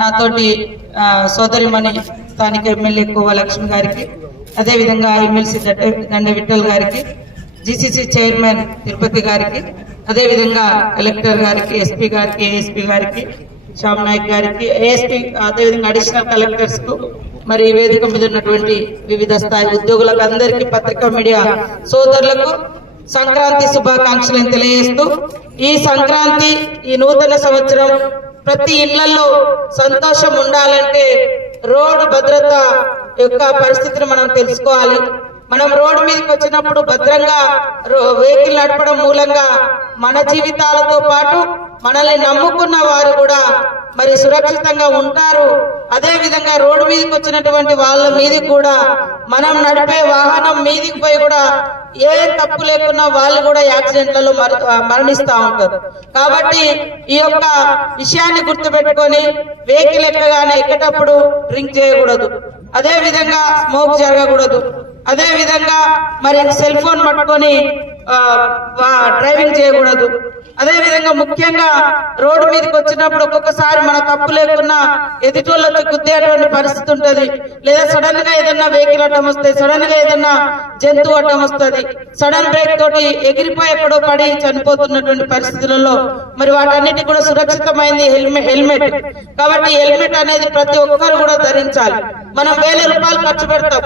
నాతోటి సోదరిమణి స్థానిక ఎమ్మెల్యే కోవ లక్ష్మి గారికి, అదేవిధంగా ఎమ్మెల్సీ దండ విఠల్ గారికి, జీసీసీ చైర్మన్ తిరుపతి గారికి, అదేవిధంగా కలెక్టర్ గారికి, ఎస్పీ గారికి, ఏఎస్పీ గారికి, శ్యామ్ నాయక్ గారికి, ఏఎస్పీ, అదేవిధంగా అడిషనల్ కలెక్టర్స్ కు, మరి వేదిక మీద ఉన్నటువంటి వివిధ స్థాయి ఉద్యోగులకు అందరికీ, పత్రికా మీడియా సోదరులకు సంక్రాంతి శుభాకాంక్షలను తెలియజేస్తూ, ఈ సంక్రాంతి, ఈ నూతన సంవత్సరం ప్రతి ఇళ్లలో సంతోషం ఉండాలంటే రోడ్డు భద్రత యొక్క పరిస్థితిని మనం తెలుసుకోవాలి. మనం రోడ్డు మీదకి వచ్చినప్పుడు భద్రంగా వెహికల్ నడపడం మూలంగా మన జీవితాలతో పాటు మనల్ని నమ్ముకున్న వారు కూడా మరి సురక్షితంగా ఉంటారు. అదే విధంగా రోడ్డు మీదకి వచ్చినటువంటి వాళ్ళ మీదకి కూడా మనం నడిపే వాహనం మీదకి పోయి కూడా ఏ తప్పు లేకున్నా వాళ్ళు కూడా యాక్సిడెంట్లలో మరణిస్తూ ఉంటారు. కాబట్టి ఈ యొక్క విషయాన్ని గుర్తుపెట్టుకొని వెహికల్ ఎక్కేటప్పుడు డ్రింక్ చేయకూడదు, అదే విధంగా స్మోక్ జరగకూడదు, అదే విధంగా మరి సెల్ ఫోన్ పట్టుకొని డ్రైవింగ్ చేయకూడదు. అదే విధంగా ముఖ్యంగా రోడ్డు మీదకి వచ్చినప్పుడు ఒక్కొక్కసారి మన తప్పు లేకున్నా ఎదుటోళ్ళకి గుద్దేటువంటి పరిస్థితి ఉంటది, లేదా సడన్ గా ఏదన్నా వెహికల్ అడ్డం వస్తుంది, సడన్ గా ఏదన్నా జంతువు అడ్డం వస్తుంది, సడన్ బ్రేక్ తోటి ఎగిరిపోయి ఎక్కడో పడి చనిపోతున్నటువంటి పరిస్థితులలో మరి వాటన్నిటి కూడా సురక్షితమైంది హెల్మెట్. కాబట్టి హెల్మెట్ అనేది ప్రతి ఒక్కరు కూడా ధరించాలి. మనం 1000 రూపాయలు ఖర్చు పెడతాం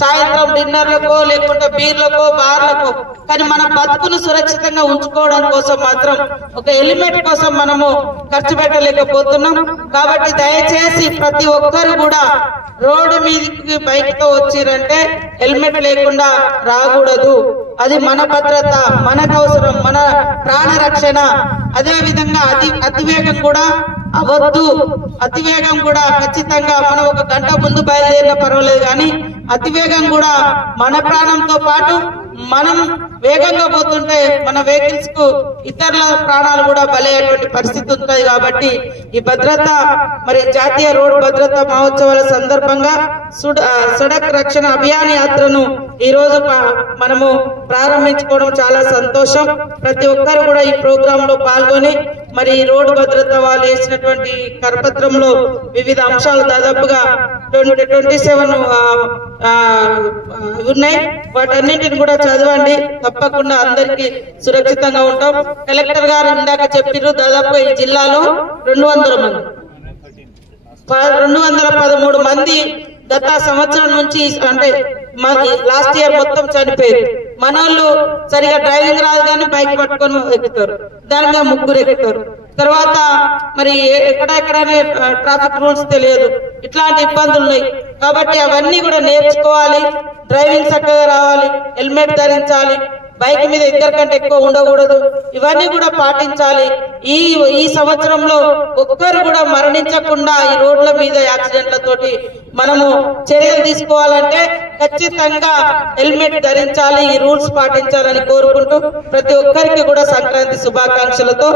సాయంత్రం డిన్నర్లకో లేకుంటే బీర్లకో బార్లకో, కానీ మన బతుకును సురక్షితంగా ఉంచుకోవడం కోసం మాత్రం ఒక హెల్మెట్ కోసం మనము ఖర్చు పెట్టలేకపోతున్నాం. కాబట్టి దయచేసి ప్రతి ఒక్కరు కూడా రోడ్డు మీదకి బైక్ తో వచ్చిరంటే హెల్మెట్ లేకుండా రాకూడదు. అది మన భద్రత, మనకు అవసరం, మన ప్రాణ రక్షణ. అదే విధంగా అతివేగం కూడా అవద్దు. అతివేగం కూడా ఖచ్చితంగా మనం 1 గంట ముందు బయలుదేరినా పర్వాలేదు, కానీ అతివేగం కూడా మన ప్రాణంతో పాటు మనం వేగంగా పోతుంటే మన వెహికల్స్ కు ఇతరుల ప్రాణాలు కూడా బలయ్యేటువంటి పరిస్థితి ఉంటుంది. కాబట్టి ఈ భద్రత మరి జాతీయ రోడ్డు భద్రతా మహోత్సవాల సందర్భంగా సడక్ రక్షణ అభియాన్ యాత్రను ఈ రోజు మనము ప్రారంభించుకోవడం చాలా సంతోషం. ప్రతి ఒక్కరు కూడా ఈ ప్రోగ్రామ్ లో పాల్గొని మరి రోడ్డు భద్రత వాళ్ళు వేసినటువంటి కరపత్రంలో వివిధ అంశాలు దాదాపుగా 27 ఉన్నాయి. వాటన్నింటిని కూడా చదవండి, తప్పకుండా అందరికీ సురక్షితంగా ఉంటాం. కలెక్టర్ గారు ఇందాక చెప్పారు, దాదాపు ఈ జిల్లాలో 213 మంది గత సంవత్సరం నుంచి, అంటే లాస్ట్ ఇయర్ మొత్తం చనిపోయారు. మనోళ్ళు సరిగా డ్రైవింగ్ రాదు కానీ బైక్ పట్టుకొని ఎక్కుతారు, దాని మీద 3 ఎక్కుతారు. తర్వాత మరి ఎక్కడెక్కడనే ట్రాఫిక్ రూల్స్ తెలియదు, ఇట్లాంటి ఇబ్బందులు ఉన్నాయి. కాబట్టి అవన్నీ కూడా నేర్చుకోవాలి, డ్రైవింగ్ చక్కగా రావాలి, హెల్మెట్ ధరించాలి, బైక్ మీద 2 కంటే ఎక్కువ ఉండకూడదు, ఇవన్నీ కూడా పాటించాలి. ఈ సంవత్సరంలో ఒక్కరు కూడా మరణించకుండా ఈ రోడ్ల మీద యాక్సిడెంట్లతోటి మనము చర్యలు తీసుకోవాలంటే ఖచ్చితంగా హెల్మెట్ ధరించాలి, ఈ రూల్స్ పాటించాలని కోరుకుంటూ ప్రతి ఒక్కరికి కూడా సంక్రాంతి శుభాకాంక్షలతో